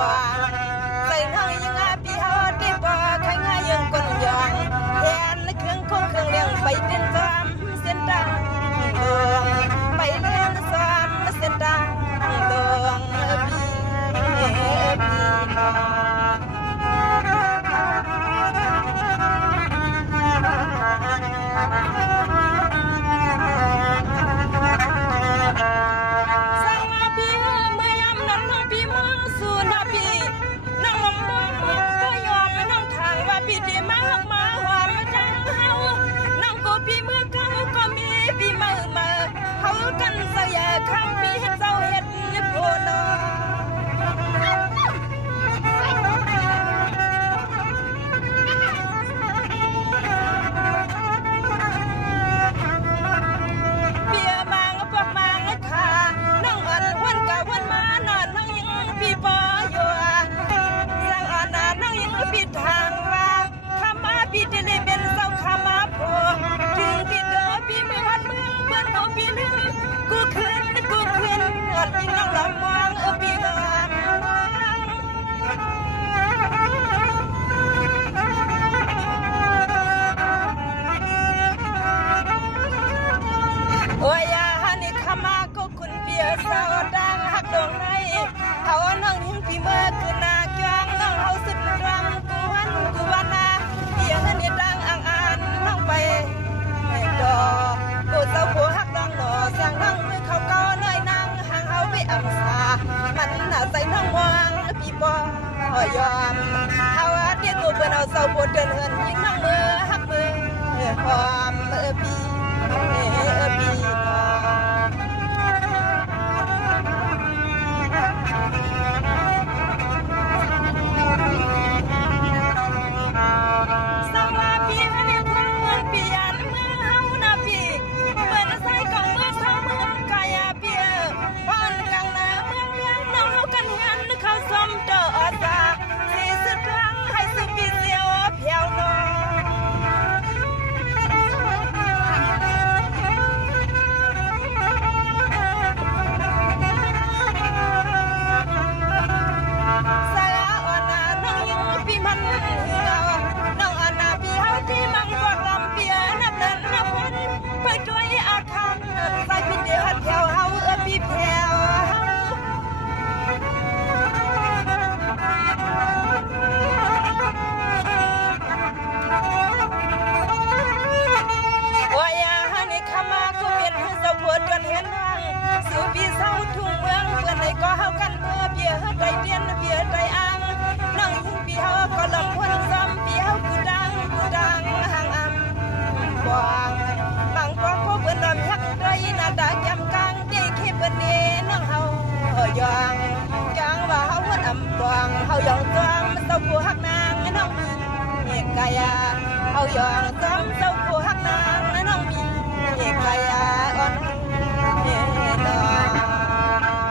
quà dây năng những bị hao đi qua khai ngay những con giòn đèn nó khương không khương liền bay trên giam xin trăng đường bay lên xóm nó xin trăng đườngกันเสียคำปีเจ้าเฮ็ดโพนเบียมังพวกมังขาน้องอ่อนวันกะวันมานอนน้องยังพี่ปออยู่สังอ่อนน้องยังพี่ทางว่าคำมาพี่จะได้เป็นเจ้าคำมาโพถึงพี่เด้อพี่ไม่หันเมืองเมื่อโตพี่ลืมกูขึ้นอดกินน้องลำมองพี่งามโอ้ยฮันนี่ขมาก็คุณเปียสาวดังหักดงในเขาน้องหิ้งพี่เมื่อคืนนาเกียงน้องเขาสุดรังกูหันกูวันนาเปียฮันนี่ดังอ่างอ่านน้องไปให้ดอกกูเจ้าผัวหักน้องหล่อเสียงน้องมือเขาเก่าเนยนางห่างเขาไปอ่ำสามันน่าใส่น้องวางพี่ปอยอมเขาเดี๋ยวกูเป็นเอาเสาปวดเดินเหินยิงน้องมือหักมือหอมพี่พี่สวัสดีฮันนี่พวงเงินปียันเมื่อเฮานะพี่เปิดใส่กล่องมือสองมือกายเปียป้อนกลางนาเมืองเลี้ยงน้องเขากันยันเขาสมเจออตาสีสุดครั้งให้สุปีเสียวเพียวน้องใส่พิเดียวแถวเฮาพี่แถวว่าอย่าฮันนี่ขมาก็เป็นเจ้าผัวจนเห็นนางสู่พี่เศร้าทุ่งเมืองเพื่อนไหนก็เฮากันเมื่อเบียใจเตียนเบียใจอ่างน้องยิ่งพี่เฮาก็ลำพ้นซ้ำพี่เฮากูดังห่างอ่ำบางบางปองพวกเพื่อนรำยักไรหน้าตาจำกลางใจขี้เพื่อนนี่น้องเฮายองกลางว่าเฮาวันอ่ำบางเฮายองซ้ำเจ้าผู้หักนางน้องมีเอกกายาเฮายองซ้ำเจ้าผู้หักนางน้องมีเอกกายาอ่อนเย็นดอ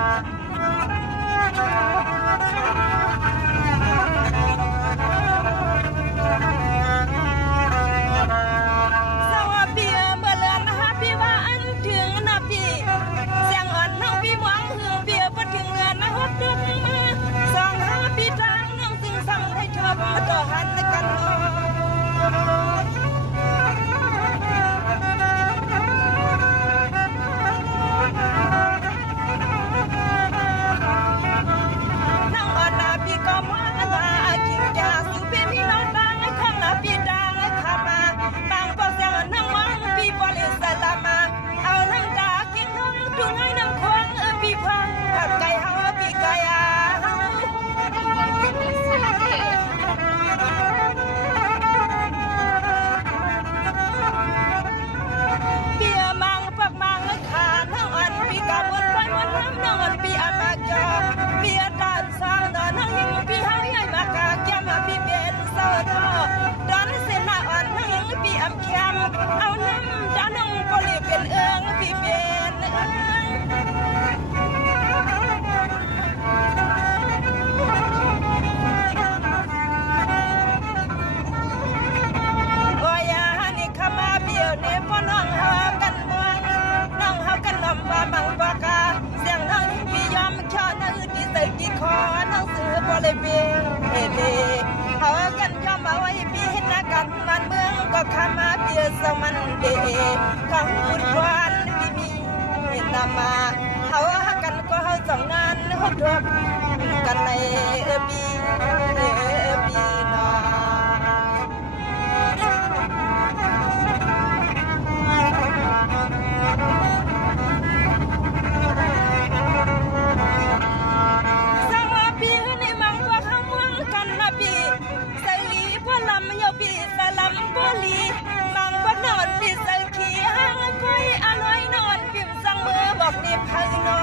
ต่อหันกัน เดเขากันยอมเอาไว้ปีนักกันมันเมืองก็ขามาเปียสมันเดขังบุญวานที่มีนำมาเขากันก็เขาสองงานเขาทบกันในปีนอสังว่าปีนี่มังกว่าข้ามังกันนะปีใส่ลีพ่อลำยาวปีสลัมโบลีมังบ่นอนปีใส่ขี้ห้างก้อยอร่อยนอนปิ่มสังมือบอกนี่พังนอ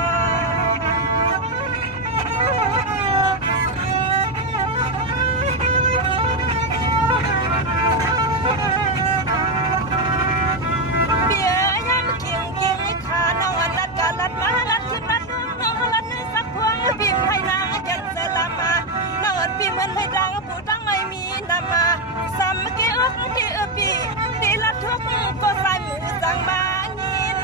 เบียย้ำเกียงขาน้องอันลัดกาลัดมาลัดขึ้นลัดน้องลัดนึกสักพวงปิ่มให้นางจันเสลามาน้องอันปิ่มเหมือนให้ดังผู้ตั้งไม่มีนำมาสามกี่อกกี่ปีตีละทุกก็ใส่หมูสังมานิน